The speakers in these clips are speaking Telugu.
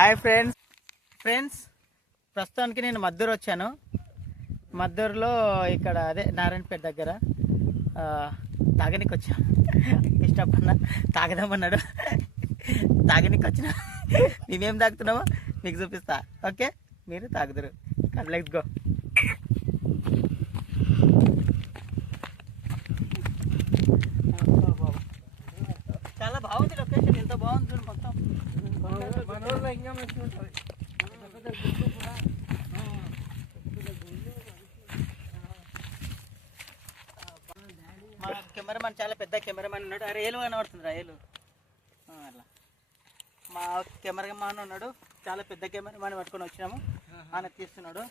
హాయ్ ఫ్రెండ్స్ ప్రస్తుతానికి నేను మద్దూరు వచ్చాను. మద్దూరులో ఇక్కడ అదే నారాయణపేట దగ్గర తాగనికి వచ్చాను. ఇష్టపడినా తాగదామన్నాడు, తాగనికి వచ్చిన. మేమేం తాగుతున్నామో మీకు చూపిస్తా, ఓకే? మీరు తాగుదురు. Let's go. చాలా బాగుంది లొకేషన్, ఎంత బాగుంది చూడు. మొత్తం మా కెమెరామెన్ చాలా పెద్ద కెమెరామెన్ ఉన్నాడు. అరే ఏలు కనబడుతుందిరా, ఏలు అట్లా. మా కెమెరామెన్ ఉన్నాడు, చాలా పెద్ద కెమెరామెన్ పట్టుకొని వచ్చినాము. ఆయన తీస్తున్నాడు.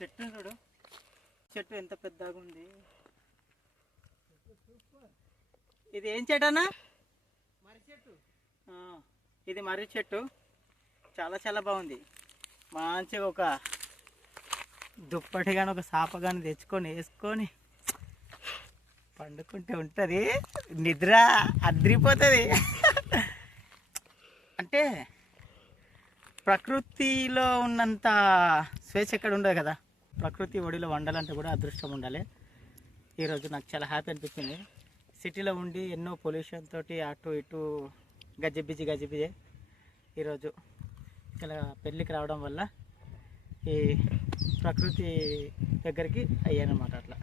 చెట్టు చూడు, చెట్టు ఎంత పెద్దగా ఉంది. ఇది ఏం చెట్టు అన్నా? మర్రి చెట్టు. ఇది మర్రి చెట్టు, చాలా చాలా బాగుంది. మంచిగా ఒక దుప్పటి కానీ ఒక సాప కానీ తెచ్చుకొని వేసుకొని పండుకుంటే ఉంటుంది నిద్ర అద్రిపోతుంది. అంటే ప్రకృతిలో ఉన్నంత స్వేచ్ఛ ఎక్కడ ఉండదు కదా. ప్రకృతి ఒడిలో వండాలంటే కూడా అదృష్టం ఉండాలి. ఈరోజు నాకు చాలా హ్యాపీ అనిపించింది. సిటీలో ఉండి ఎన్నో పొల్యూషన్ తోటి అటు ఇటు గజిబిజి ఈరోజు ఇలా పెళ్ళికి రావడం వల్ల ఈ ప్రకృతి దగ్గరికి అయ్యానమాట. అట్లా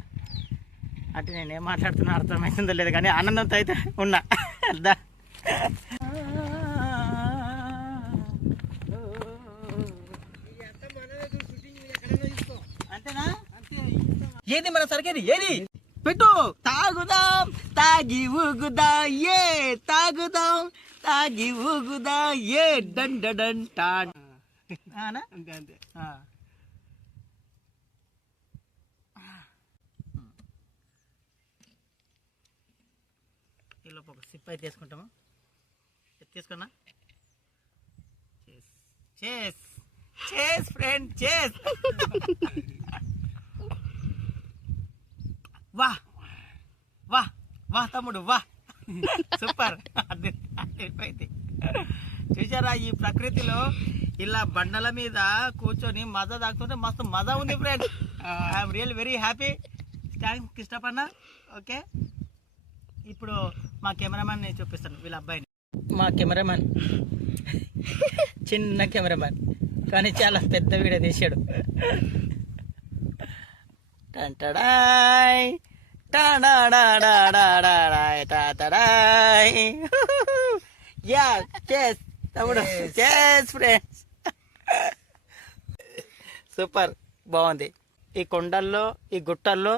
అంటే నేనేం మాట్లాడుతున్నా అర్థమవుతుందో లేదు కానీ ఆనందంతో అయితే ఉన్నా. అర్థా ఏది మన సరికేది ఏది పెట్టు. తాగుదాం తాగి ఊగుదాం ఏ తాగుదాం తాగి ఊగుదాం ఏ డండడంటా. అంతే అంతే. ఇలా ఒక సిప్ అయితే తీసుకుంటాము. తీసుకున్నా. చేస్ చేస్ ఫ్రెండ్ చేస్. వా వా వా తమ్ముడు వా, సూపర్. అయిపోయింది. చూసారా, ఈ ప్రకృతిలో ఇలా బండల మీద కూర్చొని మజా తాగుతుంటే మస్తు మజా ఉంది friends. I'm real very happy. Thanks ఇష్టపడినా. ఓకే, ఇప్పుడు మా కెమెరామెన్ నేను చూపిస్తాను, వీళ్ళ అబ్బాయిని. మా కెమెరామెన్ చిన్న కెమెరామెన్ కానీ చాలా పెద్ద వీడియో తీసాడు. టంటడాయ్ టడాడాడాడాడాయ్ టడడాయ్. యా చేస్ తమ్ముడు, చేస్ ఫ్రెండ్స్. సూపర్ బాగుంది. ఈ కొండల్లో ఈ గుట్టల్లో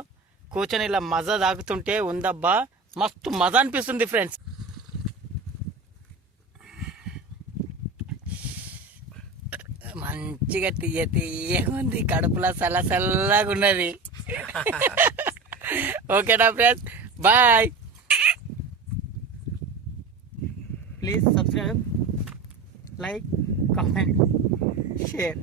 కూర్చొని ఇలా మజా తాగుతుంటే ఉందబ్బా, మస్తు మజా అనిపిస్తుంది ఫ్రెండ్స్. మంచిగా తీయగా ఉంది, కడుపులో చల్లగా ఉన్నది. ఓకేనా friends, bye. Please subscribe, like, comment, share.